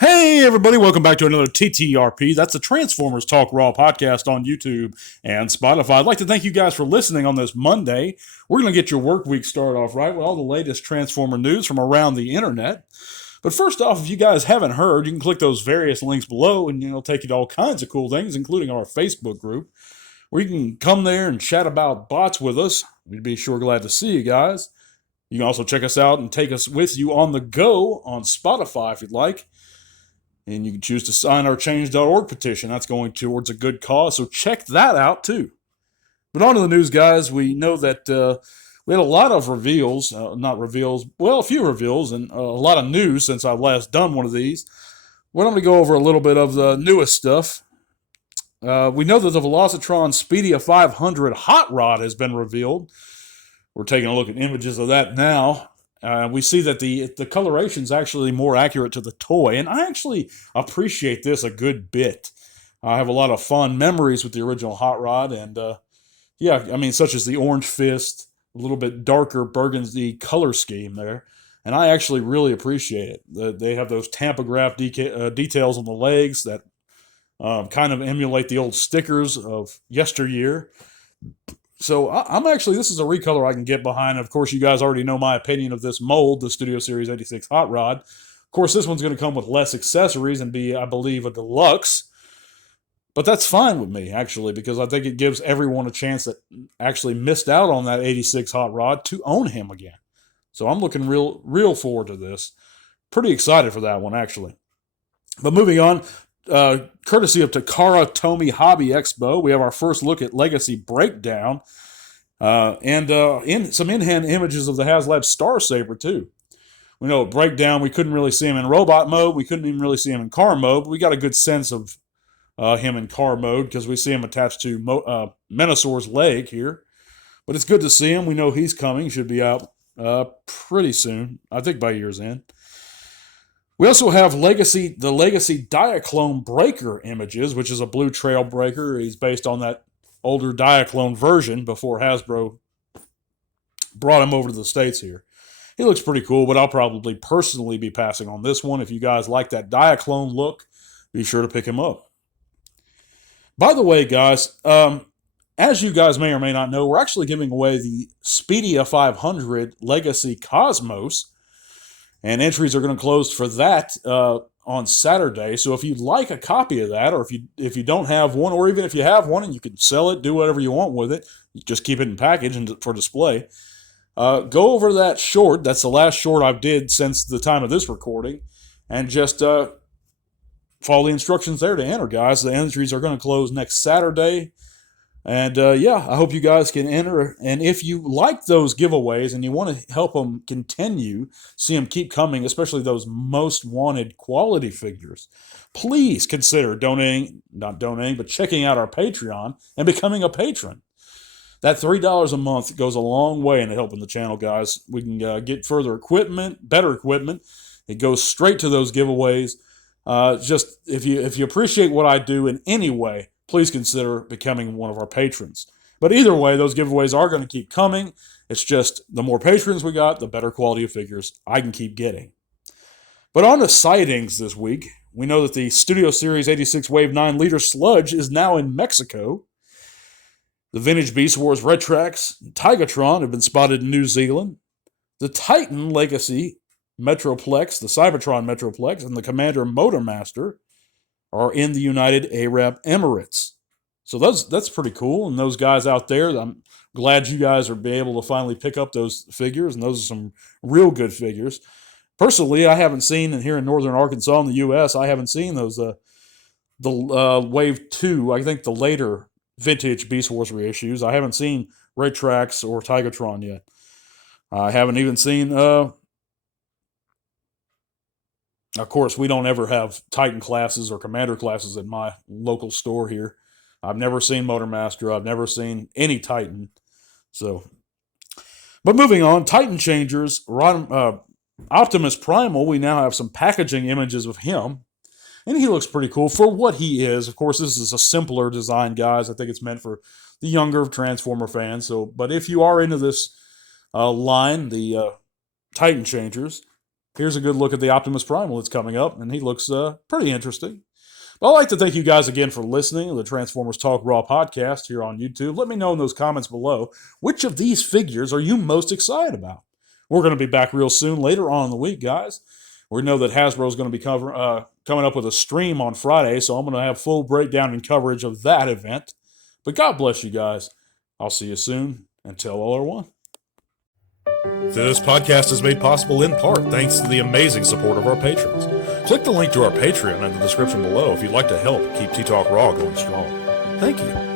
Hey, everybody, welcome back to another TTRP. That's the Transformers Talk Raw podcast on YouTube and Spotify. I'd like to thank you guys for listening on this Monday. We're going to get your work week started off right with all the latest Transformer news from around the internet. But first off, if you guys haven't heard, you can click those various links below and it'll take you to all kinds of cool things, including our Facebook group, where you can come there and chat about bots with us. We'd be sure glad to see you guys. You can also check us out and take us with you on the go on Spotify if you'd like. And you can choose to sign our change.org petition. That's going towards a good cause, so check that out too. But on to the news, guys. We know that we had a lot of reveals, a few reveals, and a lot of news since I've last done one of these. Well, I'm going to go over a little bit of the newest stuff. We know that the Velocitron Speedia 500 hot rod has been revealed. We're taking a look at images of that now. We see that the coloration is actually more accurate to the toy, and I actually appreciate this a good bit. I have a lot of fond memories with the original Hot Rod, and such as the orange fist, a little bit darker burgundy color scheme there, and I actually really appreciate it. They have those tampograph details on the legs that kind of emulate the old stickers of yesteryear. So I'm actually, this is a recolor I can get behind. Of course, you guys already know my opinion of this mold, the Studio Series 86 Hot Rod. Of course, this one's going to come with less accessories and be, I believe, a deluxe. But that's fine with me, actually, because I think it gives everyone a chance that actually missed out on that 86 Hot Rod to own him again. So I'm looking real forward to this. Pretty excited for that one, actually. But moving on, courtesy of Takara Tomy Hobby Expo, we have our first look at Legacy Breakdown, and some in-hand images of the HasLab Star Saber too. We know at Breakdown we couldn't really see him in robot mode, we couldn't even really see him in car mode, but we got a good sense of him in car mode because we see him attached to Menosaur's leg here. But it's good to see him. We know he's coming. Should be out pretty soon, I think by year's end. We also have the Legacy Diaclone Breaker images, which is a blue trail breaker. He's based on that older Diaclone version before Hasbro brought him over to the States here. He looks pretty cool, but I'll probably personally be passing on this one. If you guys like that Diaclone look, be sure to pick him up. By the way, guys, as you guys may or may not know, we're actually giving away the Speedia 500 Legacy Cosmos. And entries are going to close for that on Saturday. So if you'd like a copy of that, or if you don't have one, or even if you have one and you can sell it, do whatever you want with it, you just keep it in package and for display. Go over that short. That's the last short I've did since the time of this recording, and just follow the instructions there to enter, guys. The entries are going to close next Saturday. And I hope you guys can enter. And if you like those giveaways and you want to help them continue, see them keep coming, especially those most wanted quality figures, please consider checking out our Patreon and becoming a patron. That $3 a month goes a long way in helping the channel, guys. We can get better equipment. It goes straight to those giveaways. Just if you appreciate what I do in any way, please consider becoming one of our patrons. But either way, those giveaways are going to keep coming. It's just the more patrons we got, the better quality of figures I can keep getting. But on to sightings this week, we know that the Studio Series 86 Wave 9 Liter Sludge is now in Mexico. The vintage Beast Wars Retrax and Tigatron have been spotted in New Zealand. The Titan Legacy Metroplex, the Cybertron Metroplex, and the Commander Motormaster are in the United Arab Emirates. So that's pretty cool. And those guys out there, I'm glad you guys are be able to finally pick up those figures. And those are some real good figures. Personally, I haven't seen, and here in northern Arkansas in the U.S., I haven't seen those, the Wave 2, I think the later vintage Beast Wars reissues. I haven't seen Retrax or Tigatron yet. I haven't even seen... Of course, we don't ever have Titan classes or Commander classes in my local store here. I've never seen Motormaster. I've never seen any Titan. But moving on, Titan Changers, Optimus Primal, we now have some packaging images of him. And he looks pretty cool for what he is. Of course, this is a simpler design, guys. I think it's meant for the younger Transformer fans. But if you are into this line, the Titan Changers, Here's a good look at the Optimus Prime that's coming up, and he looks pretty interesting. Well, I'd like to thank you guys again for listening to the Transformers Talk Raw podcast here on YouTube. Let me know in those comments below, which of these figures are you most excited about? We're going to be back real soon later on in the week, guys. We know that Hasbro's going to be coming up with a stream on Friday, so I'm going to have full breakdown and coverage of that event. But God bless you guys. I'll see you soon, and tell all are one. This podcast is made possible in part thanks to the amazing support of our patrons. Click the link to our Patreon in the description below if you'd like to help keep T-Talk Raw going strong. Thank you.